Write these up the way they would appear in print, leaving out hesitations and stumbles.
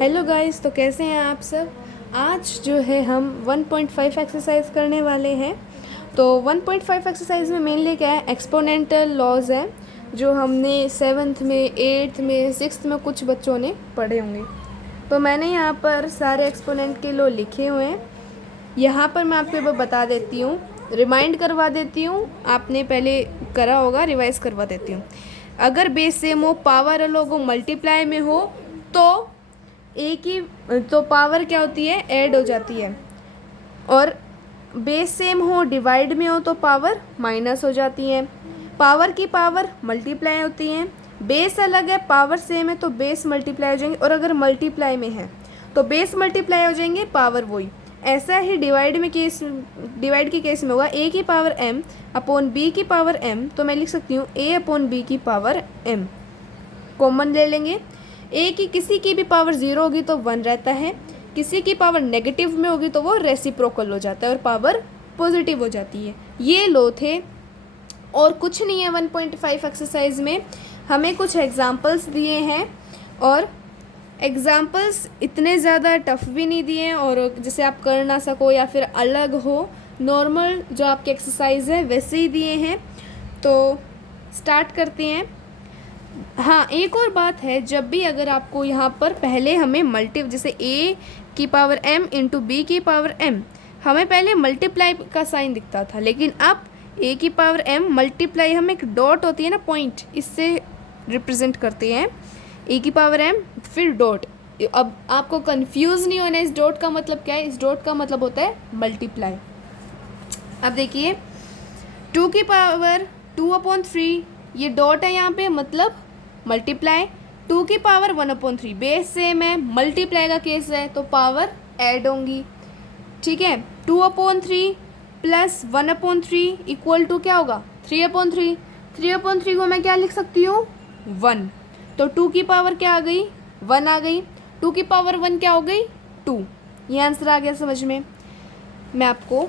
Hello guys, तो कैसे हैं आप सब। आज जो है हम 1.5 एक्सरसाइज करने वाले हैं। तो 1.5 एक्सरसाइज में मेनली क्या है, एक्सपोनेंटल लॉज है जो हमने 7th में 8th में 6th में कुछ बच्चों ने पढ़े होंगे। तो मैंने यहाँ पर सारे एक्सपोनेंट के लॉ लिखे हुए हैं। यहाँ पर मैं आपको एक बार बता देती हूँ, रिमाइंड करवा देती हूँ, आपने पहले करा होगा, रिवाइज करवा देती हूँ। अगर बेस सेम हो, पावर अलग हो, मल्टीप्लाई में हो तो एक ही तो पावर क्या होती है, ऐड हो जाती है। और बेस सेम हो, डिवाइड में हो तो पावर माइनस हो जाती है। पावर की पावर मल्टीप्लाई होती हैं। बेस अलग है, पावर सेम है तो बेस मल्टीप्लाई हो जाएंगे। और अगर मल्टीप्लाई में है तो बेस मल्टीप्लाई हो जाएंगे, पावर वही। ऐसा ही डिवाइड के केस में होगा, ए की पावर m अपॉन बी की पावर m। तो मैं लिख सकती हूँ a अपॉन बी की पावर m। कॉमन ले लेंगे। ए की किसी की भी पावर 0 होगी तो 1 रहता है, किसी की पावर नेगेटिव में होगी तो वो रेसिप्रोकल हो जाता है और पावर पॉजिटिव हो जाती है। ये लो थे और कुछ नहीं है। 1.5 एक्सरसाइज में हमें कुछ एग्जाम्पल्स दिए हैं और एग्जाम्पल्स इतने ज़्यादा टफ भी नहीं दिए हैं और जैसे आप कर ना सको या फिर अलग हो, नॉर्मल जो आपके एक्सरसाइज है वैसे ही दिए हैं। तो स्टार्ट करते हैं। हाँ, एक और बात है, जब भी अगर आपको यहाँ पर पहले हमें जैसे a की पावर m इंटू बी की पावर m, हमें पहले मल्टीप्लाई का साइन दिखता था, लेकिन अब a की पावर m मल्टीप्लाई, हम एक डॉट होती है ना, पॉइंट, इससे रिप्रेजेंट करते हैं a की पावर m फिर डॉट। अब आपको कंफ्यूज नहीं होना, इस डॉट का मतलब क्या है। इस डॉट का मतलब होता है मल्टीप्लाई। अब देखिए 2 की पावर 2/3, ये डॉट है यहाँ पे, मतलब मल्टीप्लाई। 2 की पावर 1/3, बेस सेम है, मल्टीप्लाई का केस है तो पावर ऐड होंगी। ठीक है, 2/3 प्लस 1/3 इक्वल टू क्या होगा, 3/3। 3/3 को मैं क्या लिख सकती हूँ, 1। तो 2 की पावर क्या आ गई, 1 आ गई। 2 की पावर 1 क्या हो गई, 2। ये आंसर आ गया समझ में। मैं आपको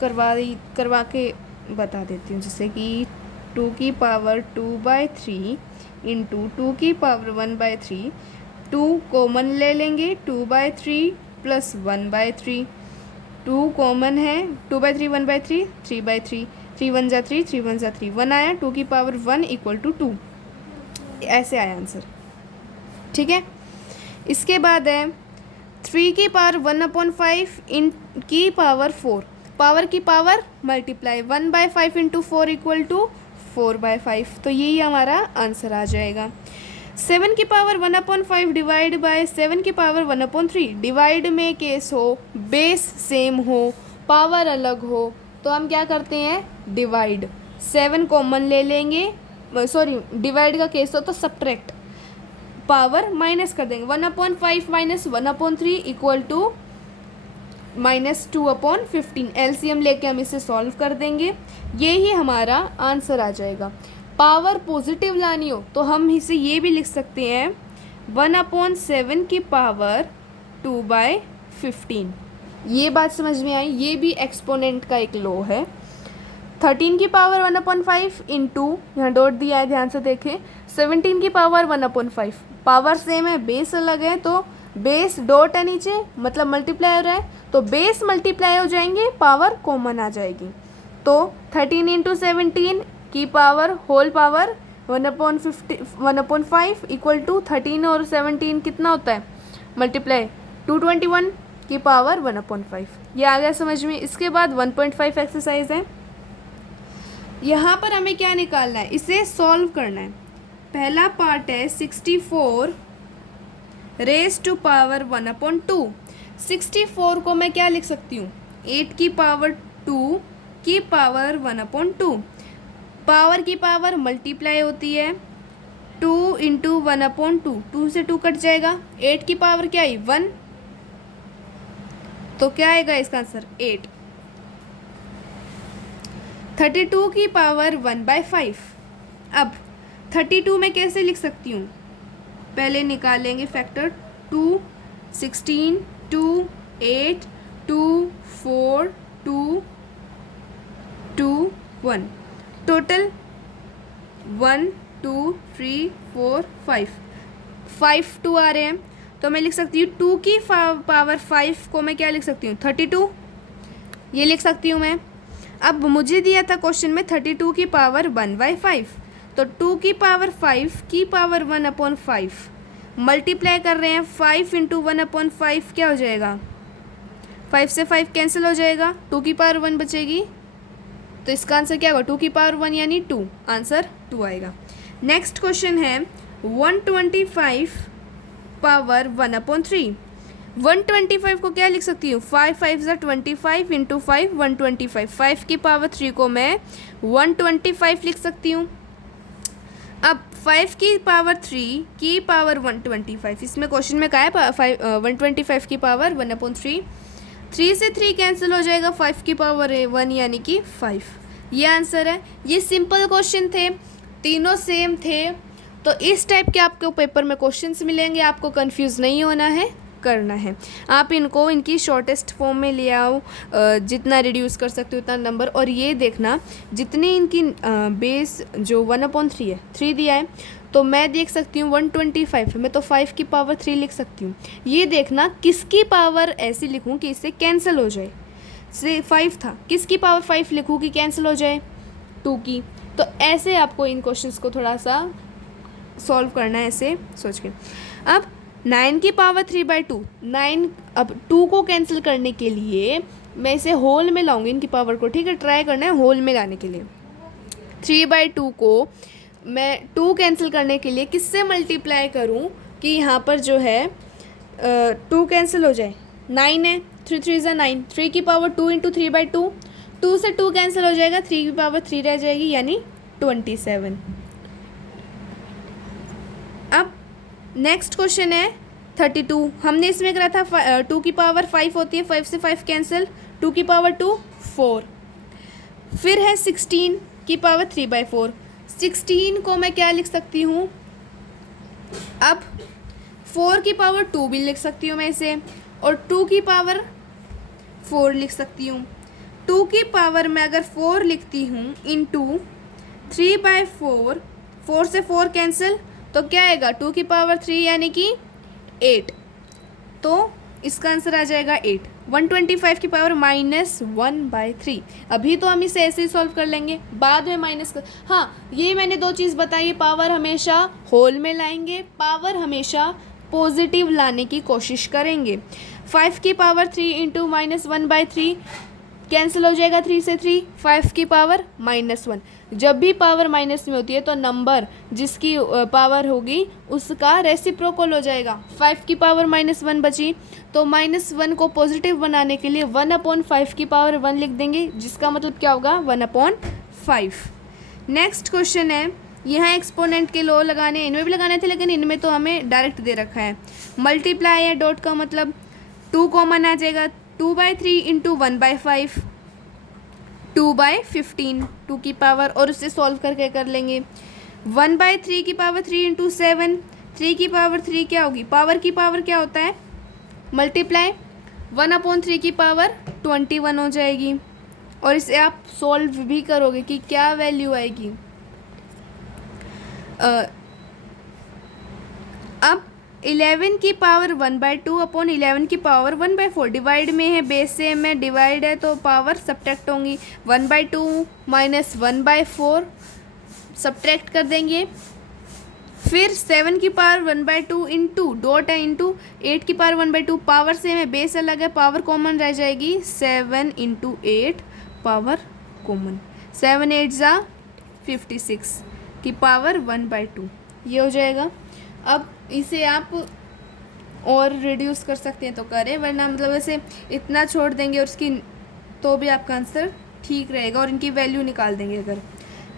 करवा के बता देती हूँ, जैसे कि 2 की पावर 2/3 इंटू 2 की पावर 1/3। 2 कॉमन ले लेंगे, 2/3 प्लस 1/3। 2 कॉमन है, 2/3 1/3 3/3, 3 1 जा 3, 3 1 जा 3, 1 आया। 2 की पावर 1 इक्वल टू 2, ऐसे आया आंसर। ठीक है, इसके बाद है 3 की पावर 1/5 इन की पावर 4। पावर की power multiply, 1/5 into 4 equal to 4/5। तो यही हमारा आंसर आ जाएगा। 7 की पावर 1/5 डिवाइड बाय 7 की पावर 1/3। डिवाइड में केस हो, बेस सेम हो, पावर अलग हो तो हम क्या करते हैं, डिवाइड। 7 कॉमन ले लेंगे, सॉरी डिवाइड का केस हो तो सब्ट्रैक्ट, पावर माइनस कर देंगे। 1/5 माइनस 1/3 इक्वल टू -2/15। एलसीएम लेके हम इसे सॉल्व कर देंगे, ये ही हमारा आंसर आ जाएगा। पावर पॉजिटिव लानी हो तो हम इसे ये भी लिख सकते हैं 1/7 की पावर 2/15। ये बात समझ में आई, ये भी एक्सपोनेंट का एक लॉ है। 13 की पावर 1/5 इंटू, यहाँ डॉट दिया है ध्यान से देखें, 17 की पावर 1/5। पावर सेम है, बेस अलग है, तो बेस डॉट है नीचे, मतलब मल्टीप्लाई हो रहा है तो बेस मल्टीप्लाई हो जाएंगे, पावर कॉमन आ जाएगी। तो 13 इंटू 17 की power whole power 1/5 equal to 13 और 17 कितना होता है, मल्टीप्लाई, 221 की पावर 1/5। ये आ गया समझ में। इसके बाद 1.5 एक्सरसाइज है। यहाँ पर हमें क्या निकालना है, इसे सॉल्व करना है। पहला पार्ट है 64 रेज टू पावर 1/2। 64 को मैं क्या लिख सकती हूँ, 8 की पावर 2 की पावर 1/2। पावर की पावर मल्टीप्लाई होती है, 2 इंटू 1/2, 2 से 2 कट जाएगा। 8 की पावर क्या आई, 1, तो क्या आएगा इसका आंसर, 8। 32 की पावर 1/5। अब 32 में कैसे लिख सकती हूँ, पहले निकालेंगे फैक्टर, 2 16 2 8 2 4 2 2 1, टोटल 1 2 3 4 5 2 आ रहे हैं। तो मैं लिख सकती हूँ 2 की पावर 5 को मैं क्या लिख सकती हूँ 32, ये लिख सकती हूँ मैं। अब मुझे दिया था क्वेश्चन में 32 की पावर 1/5, तो 2 की पावर 5 की पावर 1/5 मल्टीप्लाई कर रहे हैं, 5 इंटू 1/5 क्या हो जाएगा, 5 से 5 कैंसिल हो जाएगा, 2 की पावर 1 बचेगी, तो इसका आंसर क्या होगा 2 की पावर 1 यानी 2, आंसर 2 आएगा। नेक्स्ट क्वेश्चन है 125 पावर 1/3। 125 को क्या लिख सकती हूँ 5 5 ज़ा 25 इंटू 5 125, 5 की पावर 3 को मैं 125 लिख सकती हूँ। अब 5 की पावर 3 की पावर 125, इसमें क्वेश्चन में क्या है 125 की पावर 1/3, 3 से 3 कैंसिल हो जाएगा, 5 की पावर 1 यानी कि 5, ये आंसर है। ये सिंपल क्वेश्चन थे, तीनों सेम थे। तो इस टाइप के आपको पेपर में क्वेश्चंस मिलेंगे, आपको कंफ्यूज नहीं होना है, करना है। आप इनको इनकी शॉर्टेस्ट फॉर्म में ले आओ, जितना रिड्यूस कर सकते हो उतना नंबर। और ये देखना जितनी इनकी बेस जो 1/3 है, 3 दिया है, तो मैं देख सकती हूँ 125 मैं तो 5 की पावर 3 लिख सकती हूँ। ये देखना किसकी पावर ऐसी लिखूँ कि इससे कैंसिल हो जाए, से 5 था, किसकी पावर 5 लिखूँ कि कैंसिल हो जाए 2 की। तो ऐसे आपको इन क्वेश्चंस को थोड़ा सा सॉल्व करना है ऐसे सोच के। अब 9 की पावर 3/2, 9, अब 2 को कैंसिल करने के लिए मैं इसे होल में लाऊंगी इनकी पावर को, ठीक है, ट्राई करना है होल में लाने के लिए। 3/2 को मैं 2 कैंसिल करने के लिए किससे मल्टीप्लाई करूं कि यहाँ पर जो है 2 कैंसिल हो जाए, 9 है, 3 3 ज़ा 9, 3 की पावर 2 इंटू 3/2, 2 से 2 कैंसिल हो जाएगा, 3 की पावर 3 रह जाएगी यानी 27। अब नेक्स्ट क्वेश्चन है 32, हमने इसमें करा था 2 की पावर 5 होती है, 5 से 5 कैंसिल, 2 की पावर 2 4, फिर है 16 की पावर 3/4, 16 को मैं क्या लिख सकती हूँ, अब 4 की पावर 2 भी लिख सकती हूँ मैं इसे, और 2 की पावर 4 लिख सकती हूँ। 2 की पावर में अगर 4 लिखती हूँ इंटू 3/4, 4 से 4 कैंसिल, तो क्या आएगा 2 की पावर 3 यानी कि 8, तो इसका आंसर आ जाएगा 8। 125 की पावर -1/3। अभी तो हम इसे ऐसे ही सॉल्व कर लेंगे, बाद में माइनस कर, हाँ ये मैंने 2 चीज़ बताई, पावर हमेशा होल में लाएंगे, पावर हमेशा पॉजिटिव लाने की कोशिश करेंगे। 5 की पावर 3 इंटू -1/3 कैंसिल हो जाएगा, 3 से 3, 5 की पावर -1। जब भी पावर माइनस में होती है तो नंबर जिसकी पावर होगी उसका रेसिप्रोकल हो जाएगा। 5 की पावर -1 बची, तो -1 को पॉजिटिव बनाने के लिए 1/5 की पावर 1 लिख देंगे, जिसका मतलब क्या होगा 1/5। नेक्स्ट क्वेश्चन है, यहाँ एक्सपोनेंट के लॉ लगाने, इनमें भी लगाने थे लेकिन इनमें तो हमें डायरेक्ट दे रखा है। मल्टीप्लाई है, डॉट का मतलब 2 कॉमन आ जाएगा, 2/3 इंटू 1/5, 2/15, 2 की पावर, और उससे सॉल्व करके कर लेंगे। 1/3 की पावर 3 इंटू 7, 3 की पावर 3 क्या होगी, पावर की पावर क्या होता है मल्टीप्लाई, 1/3 की पावर 21 हो जाएगी, और इसे आप सॉल्व भी करोगे कि क्या वैल्यू आएगी। अब 11 की पावर 1/2 अपॉन 11 की पावर 1/4, डिवाइड में है, बेस सेम में, डिवाइड है तो पावर सब्ट्रैक्ट होंगी, 1/2 माइनस 1/4 सब्ट्रैक्ट कर देंगे। फिर 7 की पावर 1/2 इंटू डॉट है इंटू 8 की पावर 1/2, पावर सेम है, बेस अलग है, पावर कॉमन रह जाएगी, 7 इंटू 8 पावर कॉमन, 7 8 ज़ा 56 की पावर 1/2, ये हो जाएगा। अब इसे आप और रिड्यूस कर सकते हैं तो करें, वरना मतलब ऐसे इतना छोड़ देंगे और उसकी तो भी आपका आंसर ठीक रहेगा, और इनकी वैल्यू निकाल देंगे अगर।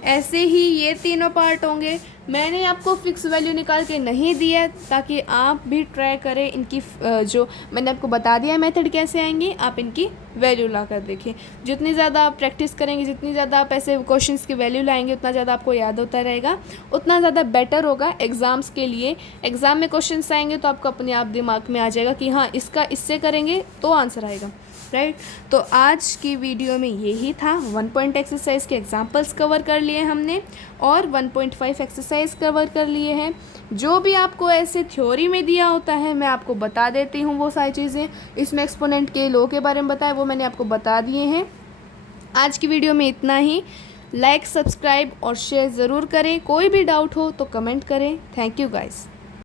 ऐसे ही ये तीनों पार्ट होंगे। मैंने आपको फिक्स वैल्यू निकाल के नहीं दिया ताकि आप भी ट्राई करें, इनकी जो मैंने आपको बता दिया मेथड कैसे आएंगे, आप इनकी वैल्यू ला कर देखें। जितनी ज़्यादा आप प्रैक्टिस करेंगे, जितनी ज़्यादा आप ऐसे क्वेश्चंस की वैल्यू लाएंगे, उतना ज़्यादा आपको याद होता रहेगा, उतना ज़्यादा बेटर होगा एग्ज़ाम्स के लिए। एग्ज़ाम में क्वेश्चंस आएंगे तो आपको अपने आप दिमाग में आ जाएगा कि हाँ इसका इससे करेंगे तो आंसर आएगा। राइट। तो आज की वीडियो में यही था। 1 पॉइंट एक्सरसाइज के एग्जांपल्स कवर कर लिए हमने और 1.5 एक्सरसाइज कवर कर लिए हैं। जो भी आपको ऐसे थ्योरी में दिया होता है मैं आपको बता देती हूँ वो सारी चीज़ें। इसमें एक्सपोनेंट के लॉ के बारे में बताया वो मैंने आपको बता दिए हैं। आज की वीडियो में इतना ही। लाइक, सब्सक्राइब और शेयर ज़रूर करें। कोई भी डाउट हो तो कमेंट करें। Thank you guys.